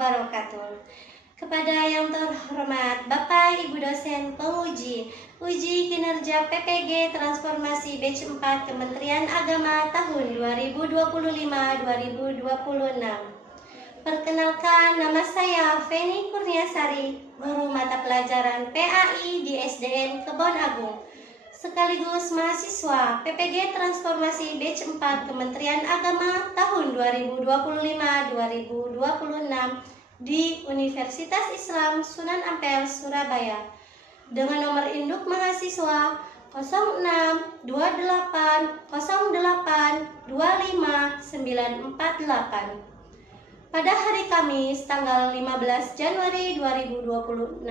wabarakatuh. Kepada yang terhormat Bapak Ibu dosen penguji uji kinerja PPG Transformasi Batch 4 Kementerian Agama tahun 2025-2026. Perkenalkan, nama saya Feni Kurniasari, guru mata pelajaran PAI di SDN Kebon Agung, sekaligus mahasiswa PPG Transformasi Batch 4 Kementerian Agama tahun 2025-2026 di Universitas Islam Sunan Ampel, Surabaya, dengan nomor induk mahasiswa 0628082598. Pada hari Kamis tanggal 15 Januari 2026,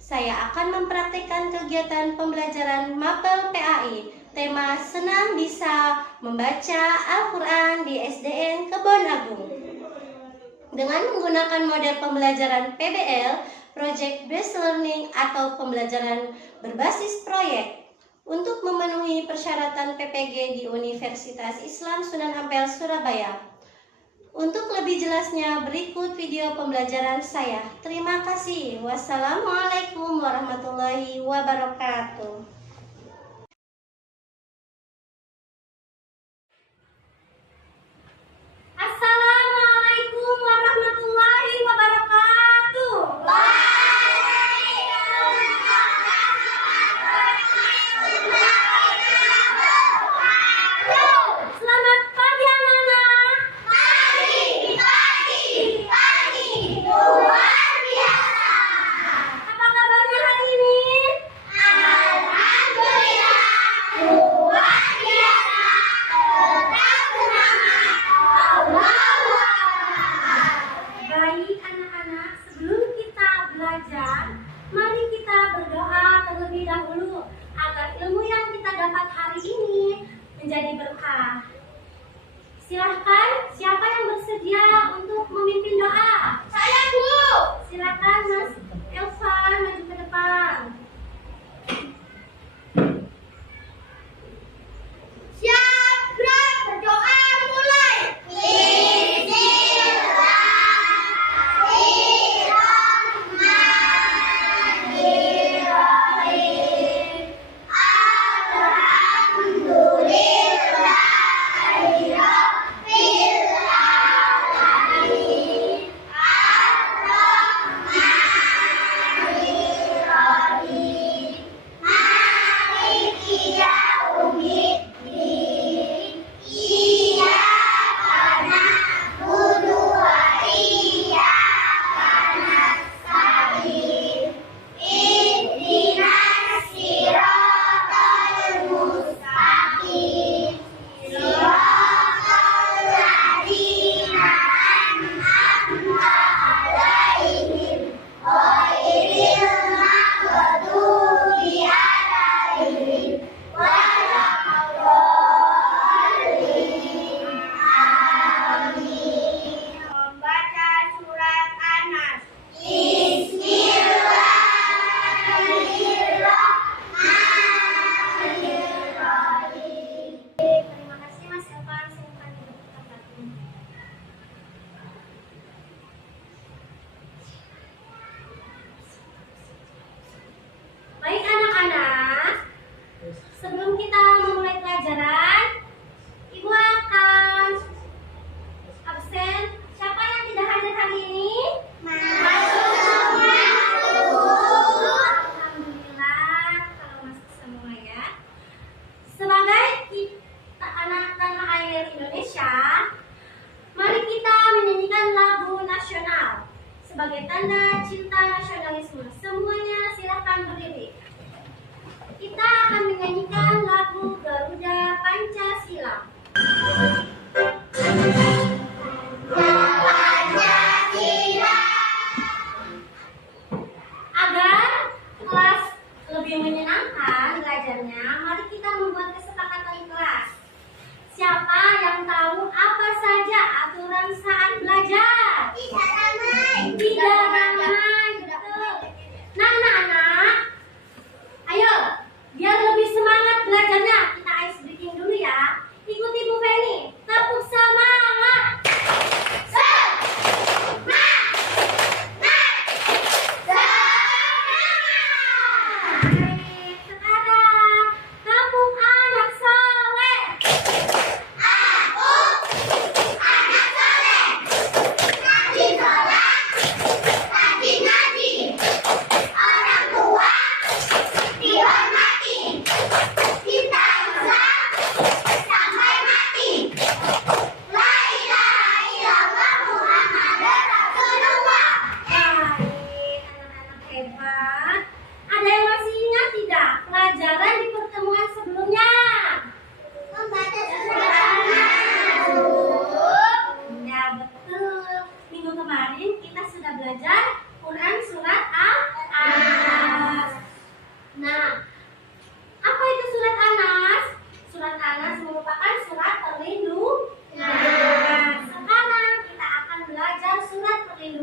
saya akan mempraktikkan kegiatan pembelajaran Mapel PAI tema Senang Bisa Membaca Al-Quran di SDN Kebon Agung dengan menggunakan model pembelajaran PBL, Project Based Learning atau pembelajaran berbasis proyek, untuk memenuhi persyaratan PPG di Universitas Islam Sunan Ampel, Surabaya. Untuk lebih jelasnya, berikut video pembelajaran saya. Terima kasih. Wassalamualaikum warahmatullahi wabarakatuh. Assalamualaikum warahmatullahi wabarakatuh. Selamat pagi anak-anak. Pagi. Luar biasa. Apa kabarnya hari ini? Alhamdulillah.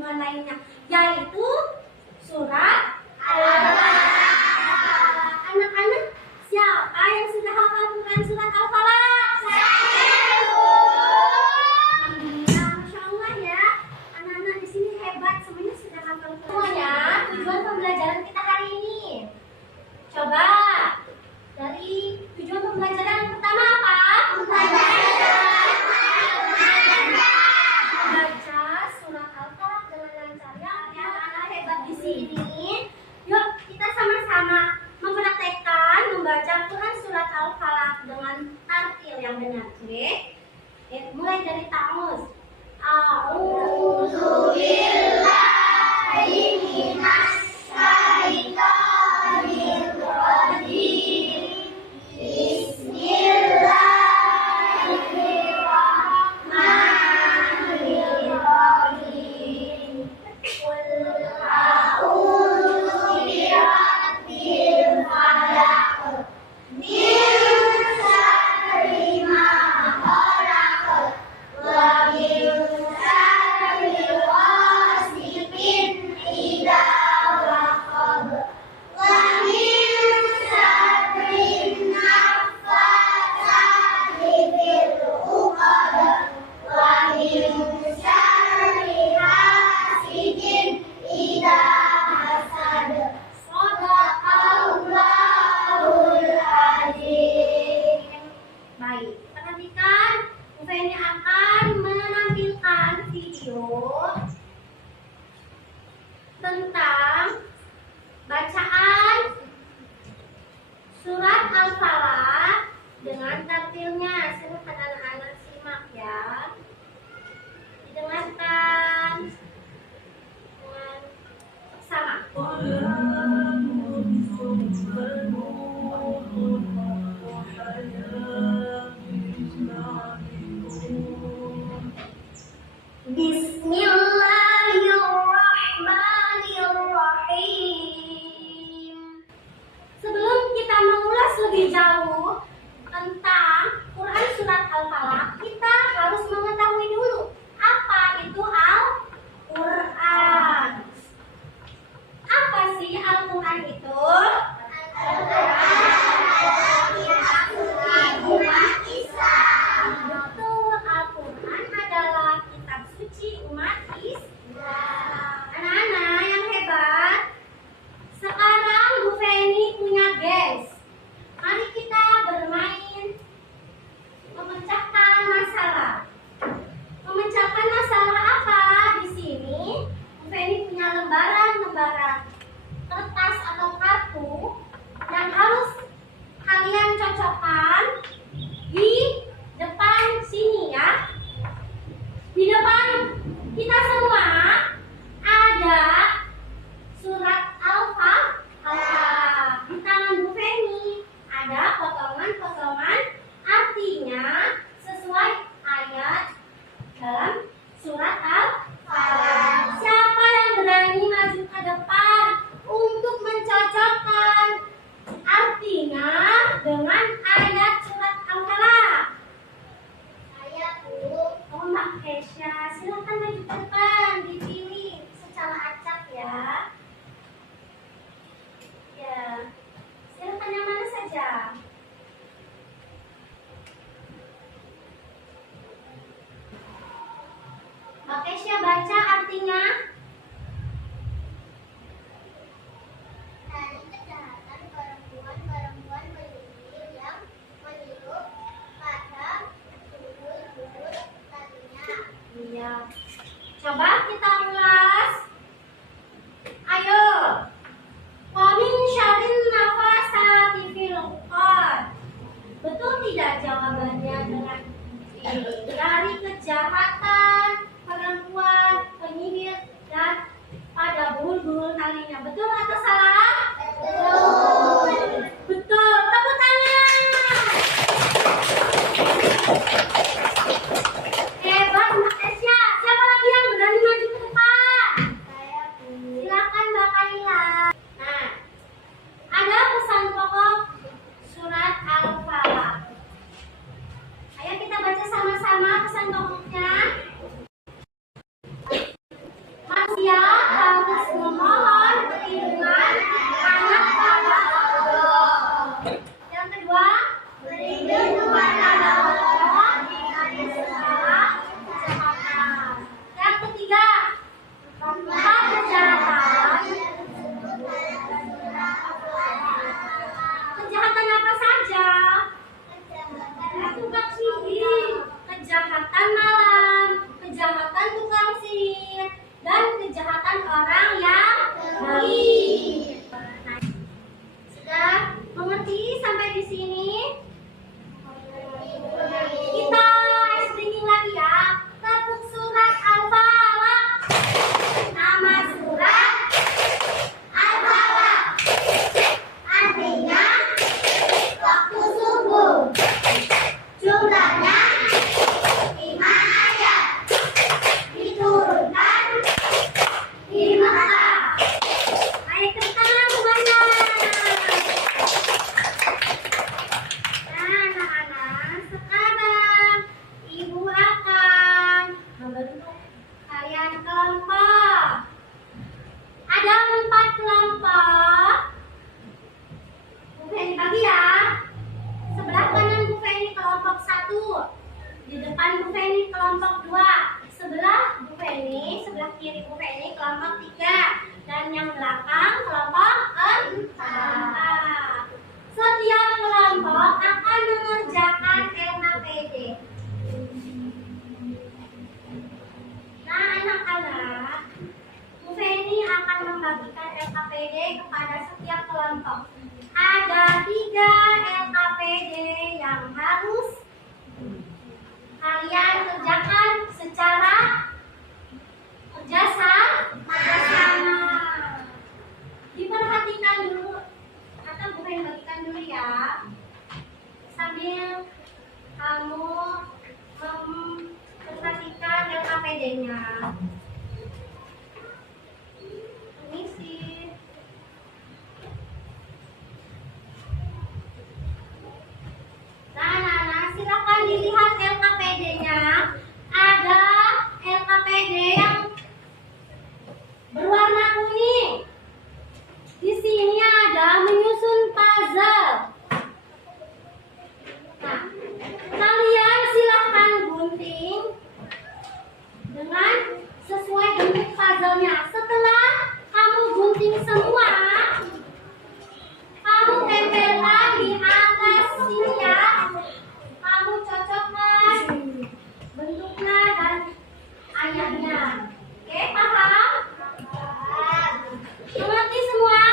dengan lainnya, yaitu surat Al-Falaq. Anak-anak, siapa yang sudah hafal Quran surat Al-Falaq? Alhamdulillah, Masya Allah ya. Anak-anak di sini hebat, semuanya sudah hafal Quran. Semuanya, tujuan pembelajaran kita hari ini. Coba, dari tujuan pembelajaran pertama apa? Baca surat Al-Falaq dengan lancar ya. Anak-anak hebat di sini. Yuk, kita sama-sama mempraktekkan membaca Quran surat Al-Falaq dengan tartil yang benar. Oke? Mulai dari ta'awuz. A'udzu billahi minas syaitonir rajim. Bismillahirrahmanirrahim. Qul a'udzu birabbil falaq. Min syarri ma khalaq. Wa min syarri ghasiqin idza waqab. Wa min syarri naffatsati fil 'uqad. Wa min syarri hasidin idza hasad. Shadaqallahul azim. Baik, perhatikan, Bu Feni akan menampilkan video tentang bacaan surat Al-Falaq dengan tartilnya. Silakan anak-anak simak ya. Didengarkan dengan sama. Bismillahirrahmanirrahim. Sebelum kita mengulas lebih jauh tentang Quran surat Al-Falaq, kita harus mengetahui dulu apa itu Al-Quran. Apa sih Al-Quran itu? Betul, Al-Quran adalah kitab suci umat Islam. Anak-anak yang hebat, sekarang Bu Feni punya games. Mari kita bermain memecahkan masalah. Memecahkan masalah apa? Di sini Bu Feni punya lembaran-lembaran kertas atau kartu yang harus kalian cocokkan di depan sini ya. Di depan kita semua ada surat Al-Falaq. Di tangan Bu Feni ada potongan-potongan artinya sesuai ayat dalam surat Al-Falaq. Siapa yang berani maju ke depan untuk mencocokkan artinya dengan ayat surat Al-Falaq? Saya Bu. Oh, Mbak Kesha, silakan maju ke depan, dipilih secara acak ya. Ya, silakan yang mana saja. Mbak Kesha baca artinya. Dari kejahatan perempuan-perempuan menyihir yang meniru pada judul-judul tadinya. Iya. Coba kita ulas. Ayo. Wa min syarrin nafasati fil 'uqad. Betul tidak jawabannya dengan ini? Dari kejahatan perempuan penyihir dan pada bulbul talinya. Betul atau salah? Betul. Betul. Tepuk tangan. Hebat Mbak Esya. Siapa lagi yang berani maju ke depan? Saya Bu. Silakan Mbak Kaila. Nah, ada pesan pokok surat Al-Falaq. Ayo kita baca sama-sama pesan pokoknya. kiri Bu Feni kelompok 3 dan yang belakang kelompok 4. Setiap kelompok akan mengerjakan LKPD. Nah, anak-anak, Bu Feni akan membagikan LKPD kepada setiap kelompok. Ada 3 LKPD yang harus kalian kerjakan secara kerjasama. Diperhatikan dulu atau Bu Feni bagikan dulu ya, sambil kamu memperhatikan LKPD-nya. Permisi. Nah, silakan dilihat LKPD-nya. Ada LKPD yang berwarna kuning. Di sini ada menyusun puzzle. Nah, kalian silahkan gunting dengan sesuai bentuk puzzle-nya. Setelah kamu gunting semua, kamu tempelkan di atas sini ya. Kamu cocokkan bentuknya dan ayahnya. Oke, paham? Mengerti semua?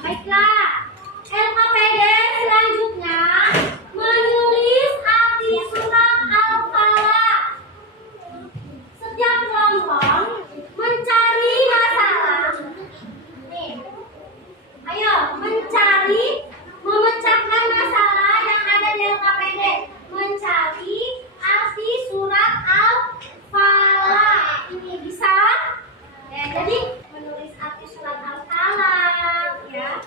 Baiklah. LKPD selanjutnya menulis arti surat Al-Falaq. Setiap kelompok mencari masalah. Nih, ayo mencari, memecahkan masalah yang ada di LKPD. Mencari arti surat Al-Falaq. Ini bisa? Ya, jadi menulis arti surat Al-Falaq ya.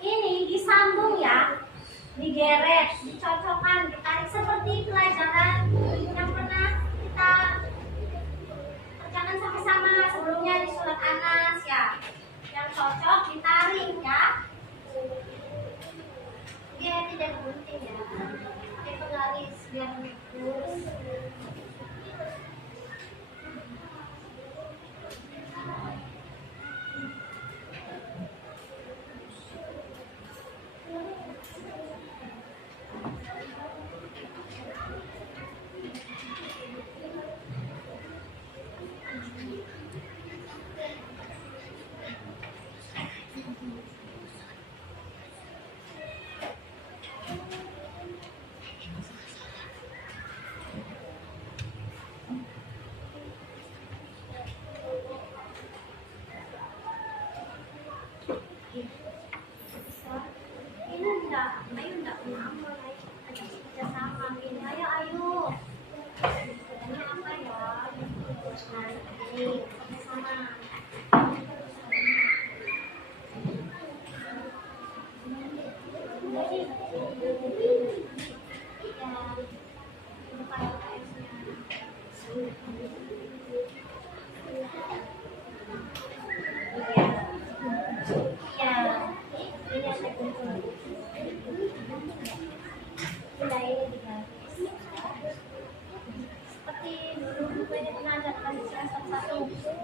Ini disambung ya, digeret, dicocokkan, ditarik seperti pelajaran yang pernah kita kerjakan sama-sama sebelumnya di surat Anas ya. Yang cocok ditarik ya. Biar tidak gunting ya. Pakai penggaris biar lurus.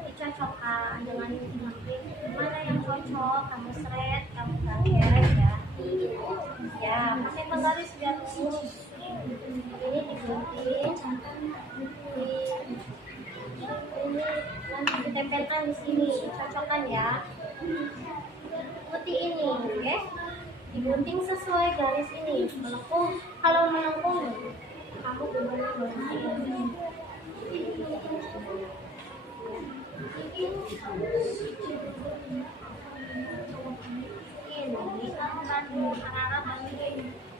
Dicocokkan dengan mana yang cocok, kamu seret, kamu garis ya. Ya, pakai penggaris biar lurus. Ini digunting, ini nanti ditempelkan di sini, cocokkan ya. Seperti ini, oke? Digunting sesuai garis ini. Melengkung, kalau melengkung, kamu guna garis. Ini akan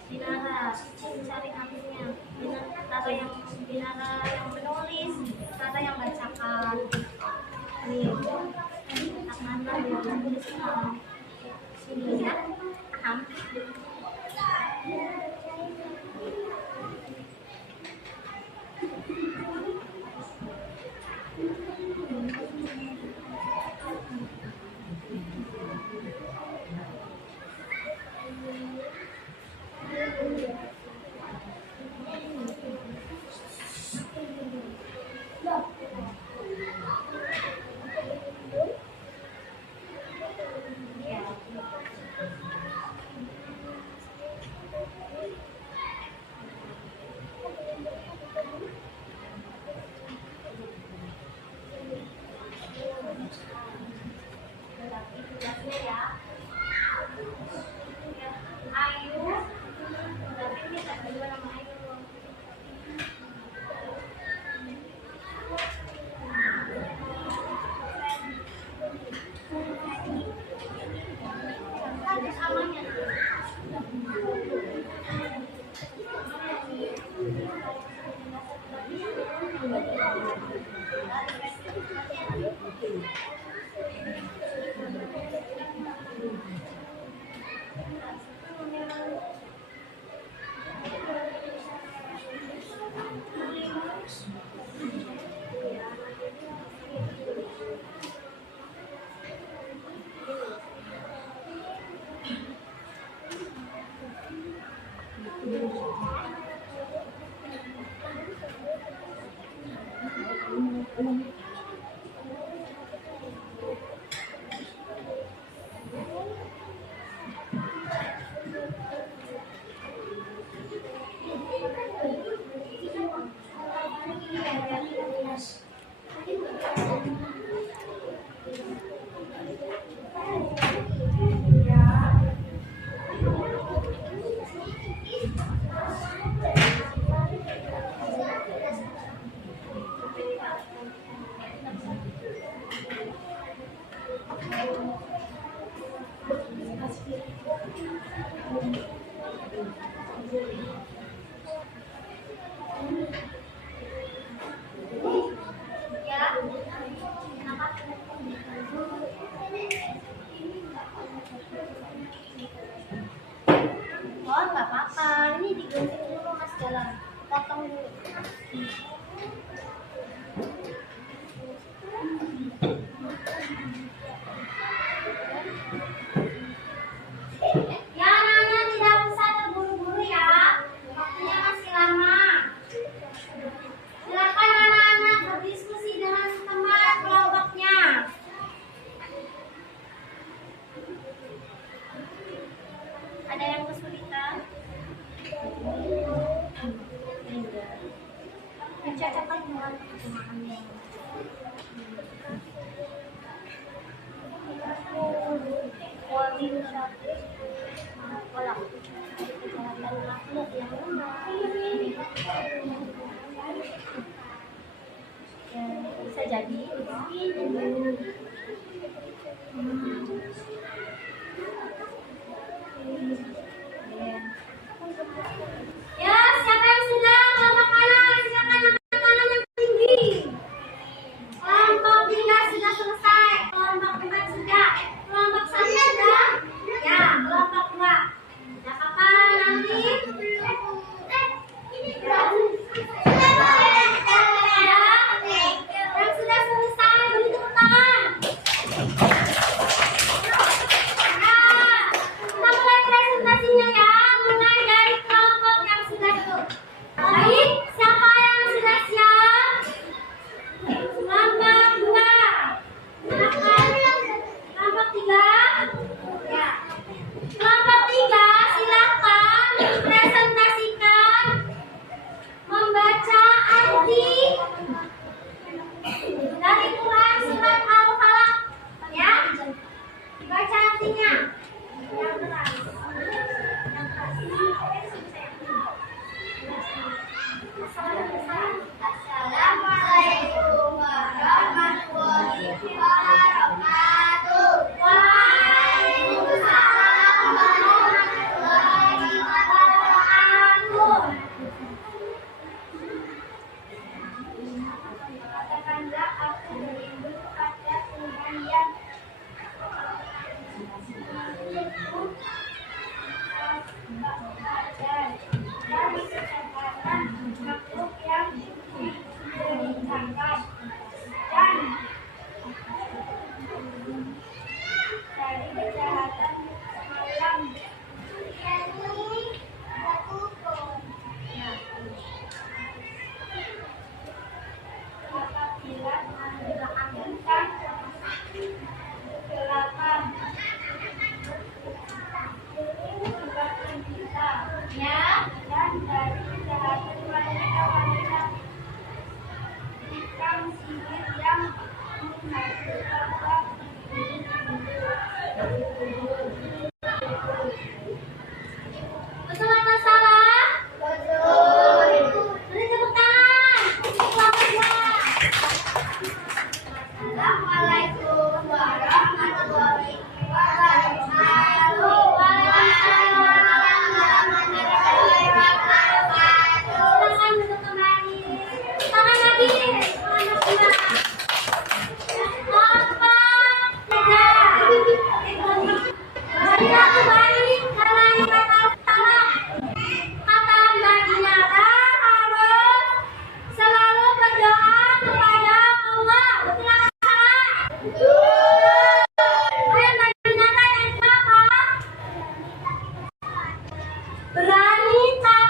Dinara cari artinya. Dinara yang menulis, Dinara yang bacakan. Nih, mana yang tuliskan sini ya, paham? Oh, nggak apa-apa. Ini digunting dulu Mas Galang. Potong dulu. Ya, anak-anak tidak usah terburu-buru ya. Waktunya masih lama. Silakan anak-anak berdiskusi dengan teman kelompoknya. Ada yang kesulitan? Dicocokkan dengan perkembangannya. Kejahatan makhluk yang lemah. Bisa jadi. Ya, siapa yang sudah kelompok kanan? Silakan angkat tangan yang tinggi. Kelompok 3 sudah selesai. Kelompok 4 sudah. Kelompok 1 sudah. Ya, kelompok 2. Tidak apa-apa nanti. Yang sudah selesai beri tepuk tangan. Nah, kita mulai presentasinya ya, mulai dari kelompok yang sudah itu. Baik, siapa yang sudah siap? Kelompok 2. Silakan. Kelompok 3. Ya. Kelompok 3, silakan presentasikan membaca arti dari Quran surat Al-Falaq. Ya. Baca artinya. Yang keras. Yang keras. Assalamualaikum warahmatullahi wabarakatuh. Waalaikumsalam warahmatullahi wabarakatuh. Katakanlah aku merindu pada kembalian. Dari kejahatan makhluk yang diciptakan dan dari kejahatan malam yakni berkubur. Apabila menghilangkan kegelapan menyebabkan kita ya, dan dari kejahatan wanita-wanita ikan sihir yang menghasilkan betul atau salah? Betul. Beri tepuk tangan. Kelompoknya. Assalamualaikum warahmatullahi wabarakatuh. Waalaikumsalam warahmatullahi wabarakatuh. Silakan duduk kembali. Tangan lagi. Kelompok 2. Kelompok 3. Jadi aku balik karena kata salah. Kata Mbak Dinara harus selalu berdoa kepada Allah. Betul atau salah? Ayo Mbak Dinara yang apa? Berani tak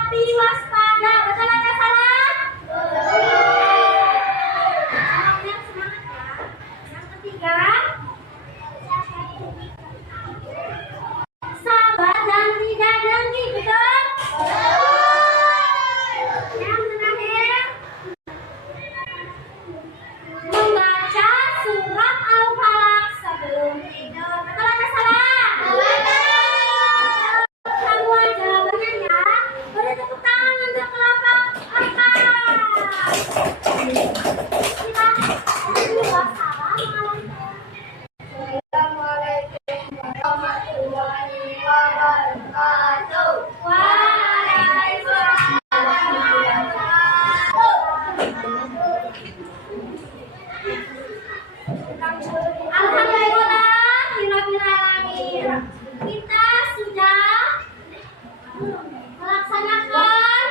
Melaksanakan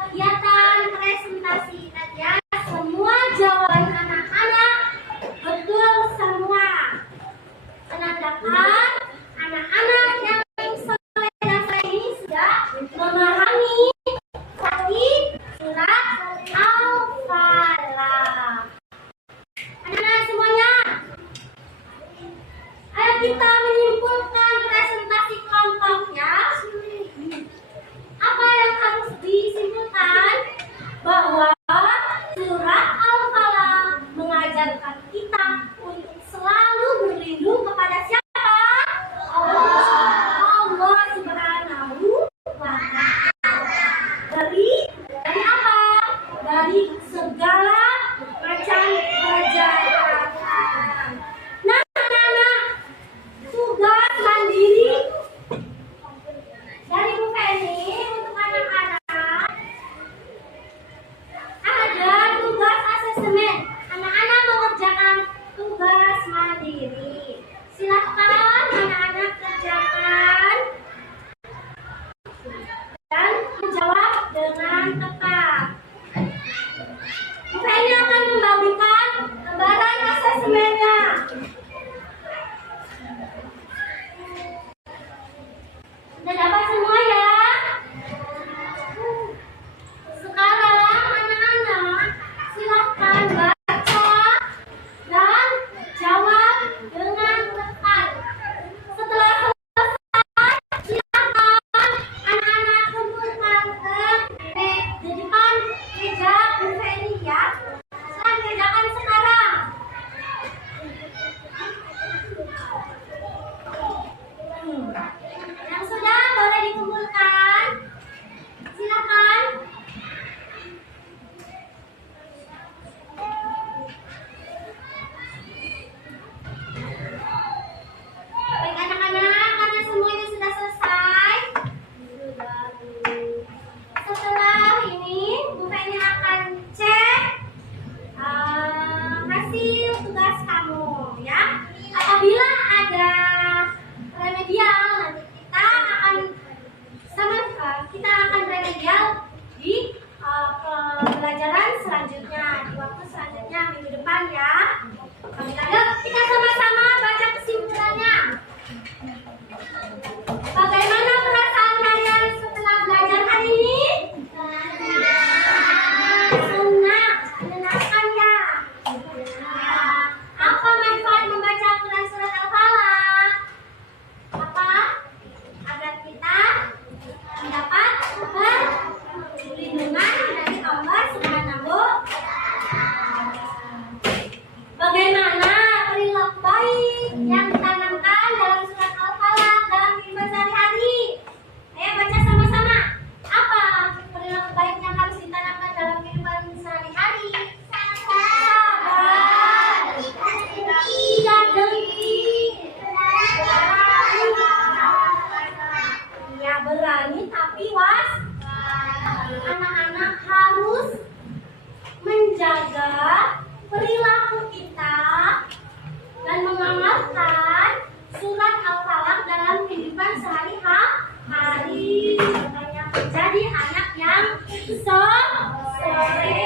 kegiatan presentasi ya. Semua jawaban anak-anak betul semua. Menandakan anak-anak yang soleh dan soleh ini sudah memahami arti surat Al-Falaq. Anak-anak semuanya, ayo kita menyimpulkan presentasi kelompoknya. Apa yang harus disimpulkan? Bahwa surat Al-Falaq mengajarkan kita untuk selalu berlindung kepada siapa? Allah Subhanahu wa Ta'ala. Dari apa? Dari segala macam kejahatan. Nah, anak-anak, tugas mandiri dari Bu Feni untuk anak-anak ada tugas asesmen. Anak-anak mengerjakan tugas mandiri. Silakan anak-anak kerjakan dan menjawab dengan tepat. Bu Feni akan membagikan gambaran asesmennya. Sudah dapat semua ya? Sekarang anak-anak silakan baca dan jawab dengan tepat. Setelah selesai, silakan anak-anak kumpulkan di depan meja Bu Feni ya. Silakan kerjakan sekarang. Yang sudah boleh dikumpulkan. Silakan. Baik anak-anak, karena semuanya sudah selesai. Setelah ini, Bu Feni akan cek hasil tugas kamu ya. Apabila ada remedial, nanti kita akan remedial di pembelajaran selanjutnya, di waktu selanjutnya minggu depan ya. Kita sama-sama baca kesimpulannya. Bagaimana perasaan kalian setelah belajar hari ini? Senang, menyenangkan ya? Apa manfaat membaca Al-Quran surat Al-Falaq? Apa? Agar kita mendapat perlindungan dari Allah Subhanahu wa Ta'ala. Bagaimana perilaku baik yang ditanamkan dalam surat Al-Falaq dalam kehidupan sehari-hari? Ayo baca sama-sama. Apa perilaku baik yang harus ditanamkan dalam kehidupan sehari-hari? Sabar, tidak dengki, ya berani tapi anak-anak harus menjaga perilaku kita dan mengamalkan surat Al-Falaq dalam kehidupan sehari-hari. Supaya menjadi anak yang soleh.